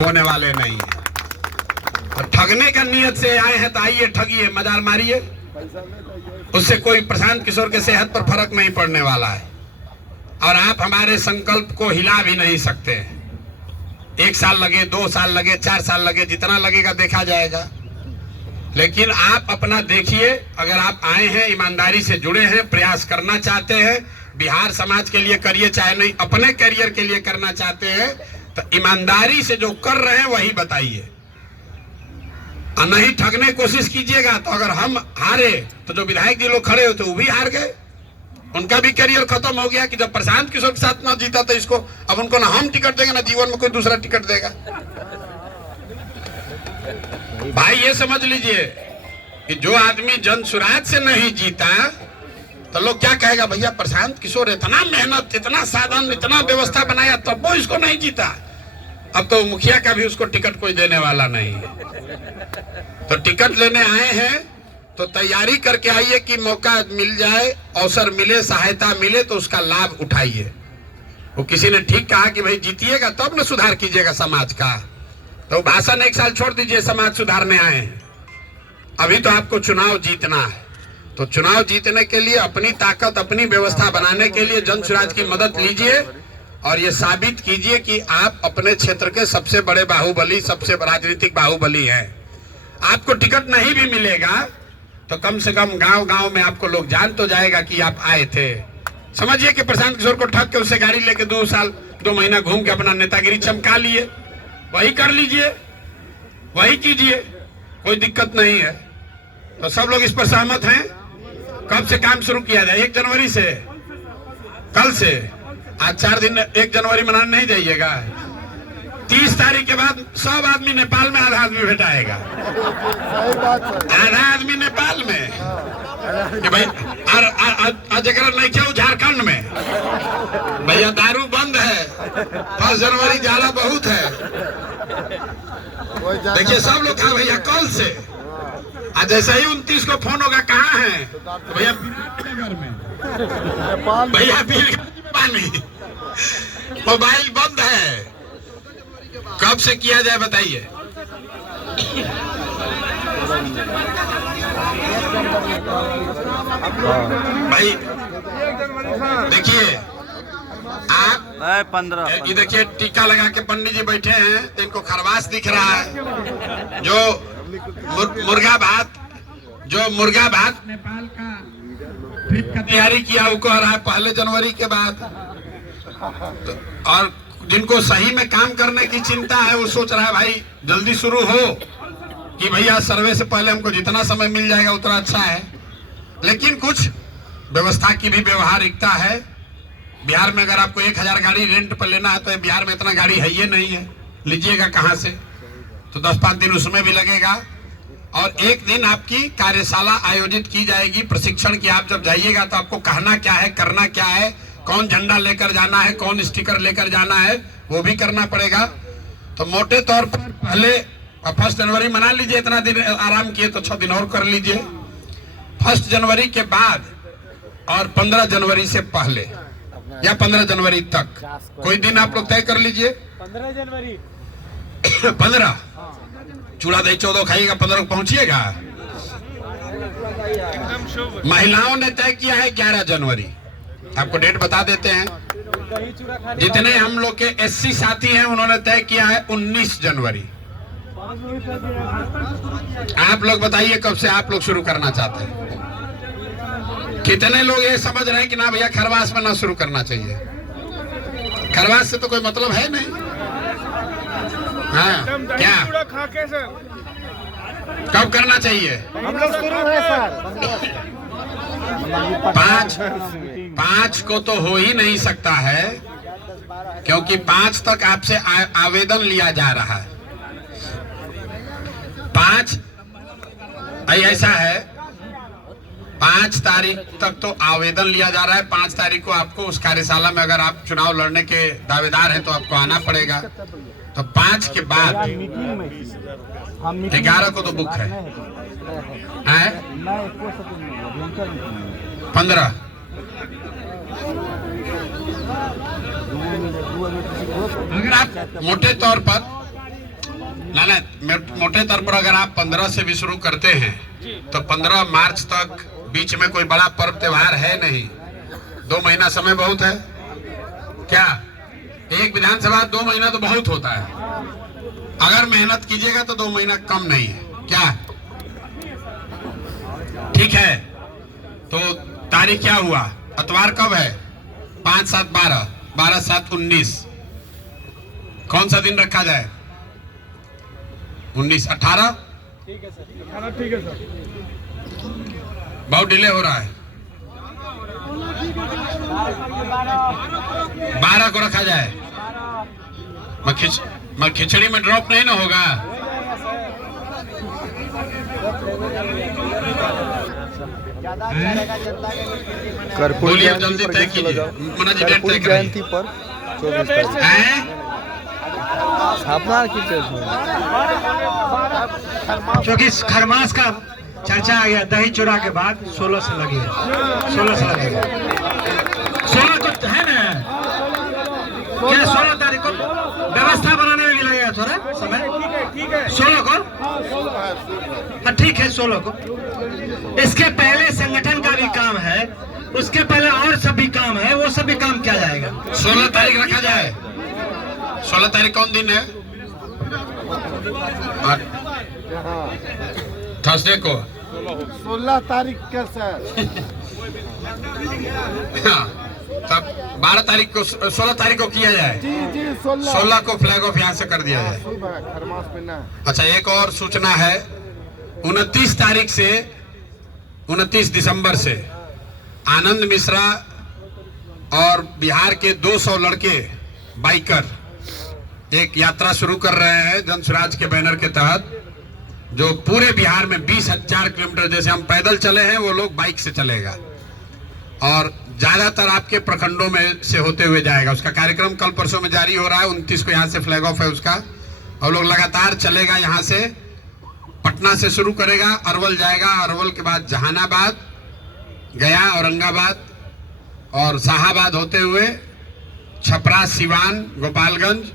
होने वाले नहीं है। तो ठगने का नियत से आए हैं तो आइए ठगिए, मजाल मारिए, उससे कोई प्रशांत किशोर के सेहत पर फर्क नहीं पड़ने वाला है। और आप हमारे संकल्प को हिला भी नहीं सकते। 1 साल लगे, 2 साल लगे, 4 साल लगे, जितना लगेगा देखा जाएगा। लेकिन आप अपना देखिए, अगर आप आए हैं, ईमानदारी से जुड़े हैं, प्रयास करना चाहते हैं, बिहार समाज के लिए करिए, चाहे नहीं अपने करियर के लिए करना चाहते हैं, तो ईमानदारी से जो कर रहे हैं वही बताइए, और नहीं ठगने की कोशिश कीजिएगा। तो अगर हम हारे तो जो विधायक जी लोग खड़े होते वो भी हार गए, उनका भी करियर खत्म हो गया कि जब प्रशांत किशोर के साथ ना जीता तो इसको अब उनको ना हम टिकट देंगे ना जीवन में कोई दूसरा टिकट देगा। भाई ये समझ लीजिए कि जो आदमी जन सुराज से नहीं जीता तो लोग क्या कहेगा, भैया प्रशांत किशोर इतना मेहनत, इतना साधन, इतना व्यवस्था बनाया तब वो इसको नहीं जीता। अब तो मुखिया का भी उसको टिकट कोई देने वाला नहीं है। तो टिकट लेने आए हैं तो तैयारी करके आइए कि मौका मिल जाए, अवसर मिले, सहायता मिले तो उसका लाभ उठाइए। वो किसी ने ठीक कहा कि भाई जीतिएगा तब न सुधार कीजिएगा समाज का। तो भाषण 1 साल छोड़ दीजिए, समाज सुधारने आए हैं। अभी तो आपको चुनाव जीतना है, तो चुनाव जीतने के लिए अपनी ताकत, अपनी व्यवस्था बनाने के लिए जन सुराज की मदद लीजिए और ये साबित कीजिए कि आप अपने क्षेत्र के सबसे बड़े बाहुबली, सबसे राजनीतिक बाहुबली हैं। आपको टिकट नहीं भी मिलेगा तो कम से कम गांव-गांव में आपको लोग जान तो जाएगा कि आप आए थे। समझिए कि प्रशांत किशोर को ठग के उससे गाड़ी लेके 2 साल 2 महीना घूम के अपना नेतागिरी चमका लिए, वही कर लीजिए, वही कीजिए, कोई दिक्कत नहीं है। तो सब लोग इस पर सहमत हैं। कब से काम शुरू किया जाए? 1 जनवरी से, कल से। आज 4 दिन 1 जनवरी मनाने नहीं जाइएगा। 30 तारीख के बाद सब आदमी नेपाल में, आधा आदमी भेटाएगा, आधा आदमी नेपाल में कि भाई जगह नहीं क्यों झारखंड में भैया दारू बंद है, 1 जनवरी जाला बहुत है। देखिए सब लोग कहा भैया कल से। आज जैसे ही 29 को फोन होगा कहाँ है तो भैया घर में, भैया पानी, मोबाइल बंद है। कब से किया जाए बताइए? भाई देखिए आप 15 ये देखिए टीका लगा के पंडित जी बैठे हैं तो इनको खरवास दिख रहा है। जो मुर्गा भात नेपाल का ट्रिप का तैयारी किया वो कह रहा है 1 जनवरी के बाद। तो और जिनको सही में काम करने की चिंता है वो सोच रहा है भाई जल्दी शुरू हो कि भैया सर्वे से पहले हमको जितना समय मिल जाएगा उतना अच्छा है। लेकिन कुछ व्यवस्था की भी व्यवहारिकता है। बिहार में अगर आपको 1000 गाड़ी रेंट पर लेना है तो बिहार में इतना गाड़ी है ही नहीं है, लीजिएगा कहाँ से? तो 10-5 दिन उसमें भी लगेगा। और एक दिन आपकी कार्यशाला आयोजित की जाएगी प्रशिक्षण की। आप जब जाइएगा तो आपको कहना क्या है, करना क्या है, कौन झंडा लेकर जाना है, कौन स्टिकर लेकर जाना है, वो भी करना पड़ेगा। तो मोटे तौर पर पहले 1 जनवरी मना लीजिए, इतना दिन आराम किए तो 6 दिन और कर लीजिए। 1 जनवरी के बाद और 15 जनवरी से पहले या 15 जनवरी तक कोई दिन आप लोग तय कर लीजिए। 15 जनवरी 15 चूड़ा दही 14 खाइएगा, 15 को पहुंचिएगा। महिलाओं ने तय किया है 11 जनवरी। आपको डेट बता देते हैं। जितने हम लोग के SC साथी हैं उन्होंने तय किया है 19 जनवरी। आप लोग बताइए कब से आप लोग शुरू करना चाहते हैं? कितने लोग ये समझ रहे हैं कि ना भैया खरवास में ना शुरू करना चाहिए? खरवास से तो कोई मतलब है नहीं। हाँ क्या कब करना चाहिए? हम लोग शुरू है सर। 5 को तो हो ही नहीं सकता है क्योंकि 5 तक आपसे आवेदन लिया जा रहा है। 5 ऐसा है 5 तारीख तक तो आवेदन लिया जा रहा है। 5 तारीख को आपको उस कार्यशाला में अगर आप चुनाव लड़ने के दावेदार हैं तो आपको आना पड़ेगा। तो 5 के बाद 11 को तो बुक है, 15 अगर आप मोटे तौर पर ना मोटे तौर पर अगर आप 15 से भी शुरू करते हैं तो 15 मार्च तक बीच में कोई बड़ा पर्व त्योहार है नहीं। 2 महीना समय बहुत है क्या? एक विधानसभा 2 महीना तो बहुत होता है। अगर मेहनत कीजिएगा तो 2 महीना कम नहीं है क्या? ठीक है, तो तारीख क्या हुआ? अतवार कब है? 5, 7, 12, 12, 7, 19। कौन सा दिन रखा जाए? 19, 18। ठीक है सर, ठीक है सर। बहुत डिले हो रहा है। 12 को रखा जाए। मैं खिचड़ी में ड्रॉप नहीं ना होगा? कर्पूरी बोलिए, जल्दी तय कीजिए। मना जी डेट तय जयंती पर 24 तारीख हैं? स्थापना की क्योंकि खरमास का चर्चा आ गया, दही चूड़ा के बाद 16 से लगी है, 16 से लगेगा। 16 को है ना, क्या 16 तारीख को व्यवस्था बनाने में भी लगेगा थोड़ा समय? ठीक है 16 को, हाँ ठीक है 16 को। इसके पहले संगठन का भी काम है, उसके पहले और सब भी काम है, वो सब भी काम किया जाएगा। 16 तारीख रखा जाए। 16 तारीख कौन दिन है? थर्सडे को। 16 तारीख का सर। हाँ, तब 12 तारीख को, 16 तारीख को किया जाए। जी 16 को फ्लैग ऑफ यहाँ से कर दिया जाए। खरमास में ना। अच्छा, एक और सूचना है। 29 तारीख से 29 दिसंबर से आनंद मिश्रा और बिहार के 200 लड़के बाइकर एक यात्रा शुरू कर रहे हैं जन स्वराज के बैनर के तहत, जो पूरे बिहार में 20,000 किलोमीटर, जैसे हम पैदल चले हैं वो लोग बाइक से चलेगा और ज्यादातर आपके प्रखंडों में से होते हुए जाएगा। उसका कार्यक्रम कल परसों में जारी हो रहा है। 29 को यहाँ से फ्लैग ऑफ है उसका, और लोग लगातार चलेगा। यहाँ से पटना से शुरू करेगा, अरवल जाएगा, अरवल के बाद जहानाबाद, गया, औरंगाबाद और शाहाबाद होते हुए छपरा, सिवान, गोपालगंज,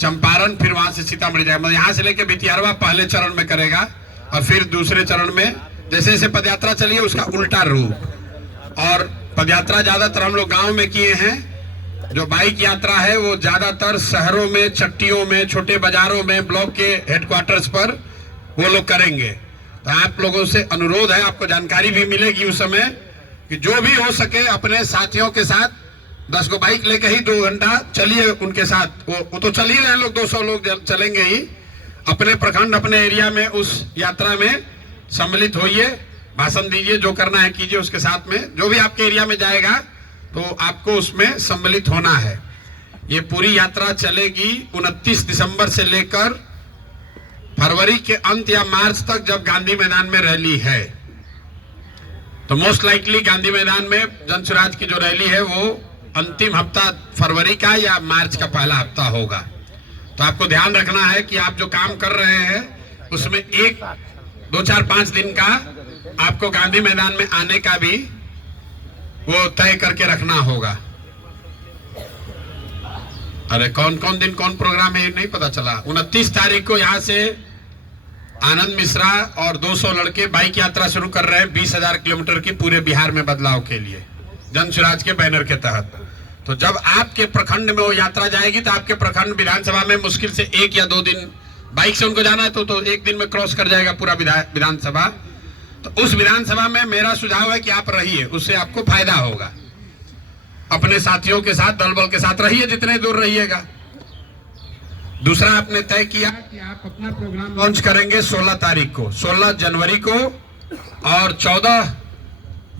चंपारण, फिर वहां से सीतामढ़ी जाएगा। मतलब यहाँ से लेके भितियारवा पहले चरण में करेगा और फिर दूसरे चरण में जैसे जैसे पदयात्रा चलिए उसका उल्टा रूप। और पदयात्रा ज्यादातर हम लोग गांव में किए हैं। जो बाइक यात्रा है वो ज्यादातर शहरों में, चट्टियों में, छोटे बाजारों में, ब्लॉक के हेडक्वार्टर्स पर वो लोग करेंगे। तो आप लोगों से अनुरोध है, आपको जानकारी भी मिलेगी उस समय, कि जो भी हो सके अपने साथियों के साथ 10 को बाइक लेके ही 2 घंटा चलिए उनके साथ। वो तो चल ही रहे हैं लोग, 200 लोग चलेंगे ही। अपने प्रखंड, अपने एरिया में उस यात्रा में सम्मिलित होइए, भाषण दीजिए, जो करना है कीजिए उसके साथ में। जो भी आपके एरिया में जाएगा तो आपको उसमें सम्मिलित होना है। ये पूरी यात्रा चलेगी 29 दिसंबर से लेकर फरवरी के अंत या मार्च तक, जब गांधी मैदान में रैली है। तो मोस्ट लाइकली गांधी मैदान में जन स्वराज की जो रैली है वो अंतिम हफ्ता फरवरी का या मार्च का पहला हफ्ता होगा। तो आपको ध्यान रखना है कि आप जो काम कर रहे हैं उसमें 1, 2, 4, 5 दिन का आपको गांधी मैदान में आने का भी वो तय करके रखना होगा। अरे कौन कौन दिन कौन प्रोग्राम है नहीं पता चला। 29 तारीख को यहाँ से आनंद मिश्रा और 200 लड़के बाइक यात्रा शुरू कर रहे हैं 20,000 किलोमीटर की, पूरे बिहार में बदलाव के लिए जन स्वराज के बैनर के तहत। तो जब आपके प्रखंड में वो यात्रा जाएगी तो आपके प्रखंड विधानसभा में मुश्किल से 1 या 2 दिन बाइक से उनको जाना है, तो 1 दिन में क्रॉस कर जाएगा पूरा विधानसभा। तो उस विधानसभा में मेरा सुझाव है कि आप रहिए, उससे आपको फायदा होगा। अपने साथियों के साथ, दल बल के साथ रहिए, जितने दूर रहिएगा। दूसरा आपने तय किया कि आप अपना प्रोग्राम लॉन्च करेंगे 16 तारीख को, 16 जनवरी को, और 14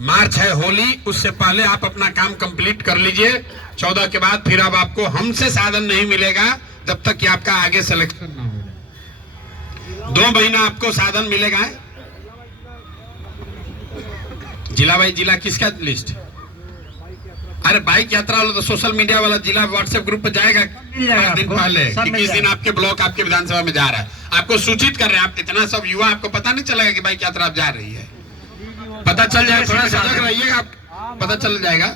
मार्च है होली, उससे पहले आप अपना काम कंप्लीट कर लीजिए। 14 के बाद फिर अब आपको हमसे साधन नहीं मिलेगा जब तक कि आपका आगे सिलेक्शन ना हो जाए। 2 महीना आपको साधन मिलेगा। जिला बाई जिला किसका लिस्ट? अरे बाइक यात्रा वाला तो सोशल मीडिया वाला जिला व्हाट्सएप ग्रुप पे जाएगा 5 दिन पहले कि किस दिन आपके ब्लॉक आपके विधानसभा में जा रहा है। आपको सूचित कर रहे हैं। आप इतना सब युवा, आपको पता नहीं चलेगा कि बाइक यात्रा आप जा रही है। पता चल जाएगा, थोड़ा सजग रहिएगा, पता चल जाएगा।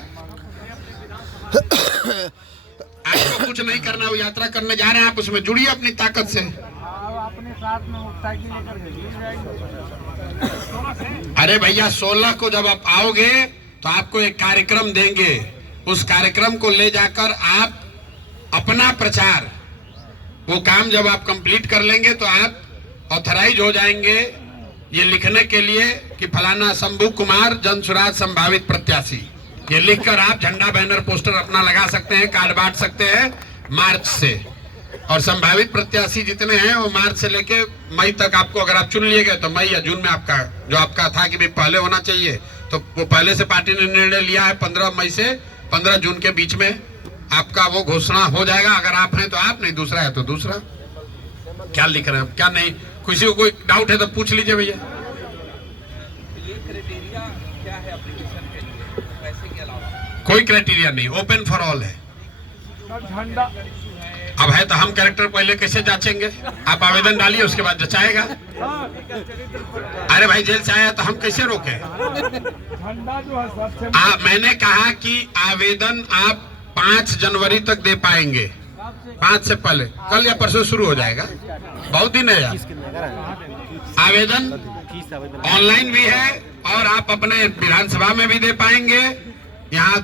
आपको कुछ नहीं करना, वो यात्रा करने जा रहे हैं, आप उसमें जुड़िए अपनी ताकत से। साथ में मोटरसाइकिल लेकर के अरे भैया 16 को जब आप आओगे तो आपको एक कार्यक्रम देंगे, उस कार्यक्रम को ले जाकर आप अपना प्रचार, वो काम जब आप कंप्लीट कर लेंगे तो आप ऑथराइज हो जाएंगे ये लिखने के लिए कि फलाना शंभू कुमार जनसुराज संभावित प्रत्याशी। ये लिखकर आप झंडा बैनर पोस्टर अपना लगा सकते हैं, कार्ड बांट सकते हैं मार्च से। और संभावित प्रत्याशी जितने हैं वो मार्च से लेके मई तक आपको, अगर आप चुन लिए गए तो मई या जून में आपका जो आपका था कि भाई पहले होना चाहिए, तो वो पहले से पार्टी ने निर्णय लिया है 15 मई से 15 जून के बीच में आपका वो घोषणा हो जाएगा। अगर आप हैं तो आप, नहीं दूसरा है तो दूसरा। क्या लिख रहे हैं क्या नहीं, किसी को कोई डाउट है तो पूछ लीजिए भैया। कोई क्राइटेरिया नहीं, ओपन फॉर ऑल है। झंडा अब है तो हम कैरेक्टर पहले कैसे जांचेंगे? आप आवेदन डालिए, उसके बाद जचाएगा। अरे भाई जेल से आया तो हम कैसे रोके? झंडा जो है सबसे मैंने कहा कि आवेदन आप 5 जनवरी तक दे पाएंगे, 5 से पहले, कल या परसों शुरू हो जाएगा, बहुत दिन है यार। आवेदन ऑनलाइन भी है और आप अपने विधानसभा में भी दे पाएंगे, यहाँ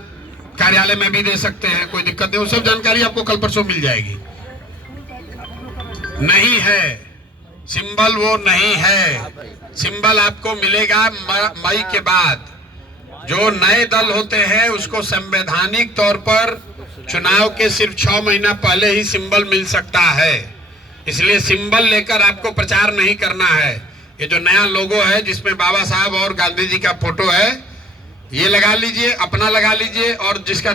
कार्यालय में भी दे सकते हैं, कोई दिक्कत नहीं। वो सब जानकारी आपको कल परसों मिल जाएगी। नहीं है सिंबल, वो नहीं है सिंबल, आपको मिलेगा मई के बाद। जो नए दल होते हैं उसको संवैधानिक तौर पर चुनाव के सिर्फ 6 महीना पहले ही सिंबल मिल सकता है, इसलिए सिंबल लेकर आपको प्रचार नहीं करना है। ये जो नया लोगो है जिसमें बाबा साहब और गांधी जी का फोटो है, ये लगा लीजिए, अपना लगा लीजिए, और जिसका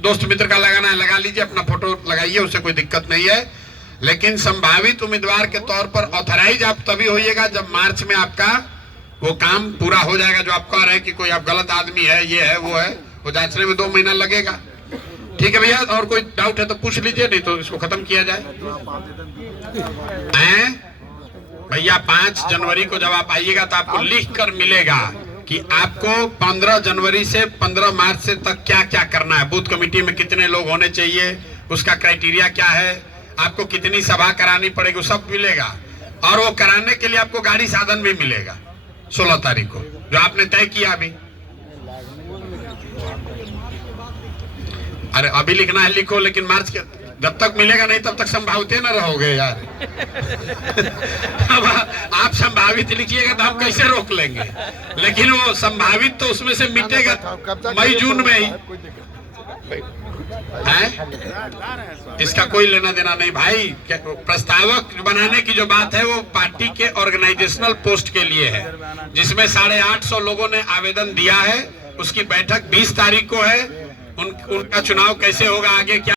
दोस्त मित्र का लगाना है लगा लीजिए, अपना फोटो लगाइए, उससे कोई दिक्कत नहीं है। लेकिन संभावित उम्मीदवार के तौर पर ऑथराइज आप तभी होइएगा जब मार्च में आपका वो काम पूरा हो जाएगा जो आप कह रहे हैं कि कोई आप गलत आदमी है, ये है वो है, वो जांचने में 2 महीना लगेगा। ठीक है भैया, और कोई डाउट है तो पूछ लीजिए, नहीं तो इसको खत्म किया जाए। भैया 5 जनवरी को जब आप आइएगा तो आपको लिख कर मिलेगा कि आपको 15 जनवरी से 15 मार्च से तक क्या क्या करना है, बूथ कमेटी में कितने लोग होने चाहिए, उसका क्राइटेरिया क्या है, आपको कितनी सभा करानी पड़ेगी, सब मिलेगा। और वो कराने के लिए आपको गाड़ी साधन भी मिलेगा 16 तारीख को, जो आपने तय किया अभी। अरे अभी लिखना है लिखो, लेकिन मार्च के जब तक मिलेगा नहीं तब तक संभावित न रहोगे यार। अब आप संभावित लिखिएगा तो हम कैसे रोक लेंगे? लेकिन वो संभावित तो उसमें से मिटेगा मई जून में ही है। इसका कोई लेना देना नहीं भाई। प्रस्तावक बनाने की जो बात है वो पार्टी के ऑर्गेनाइजेशनल पोस्ट के लिए है, जिसमें 850 लोगों ने आवेदन दिया है। उसकी बैठक 20 तारीख को है। उनका चुनाव कैसे होगा, आगे क्या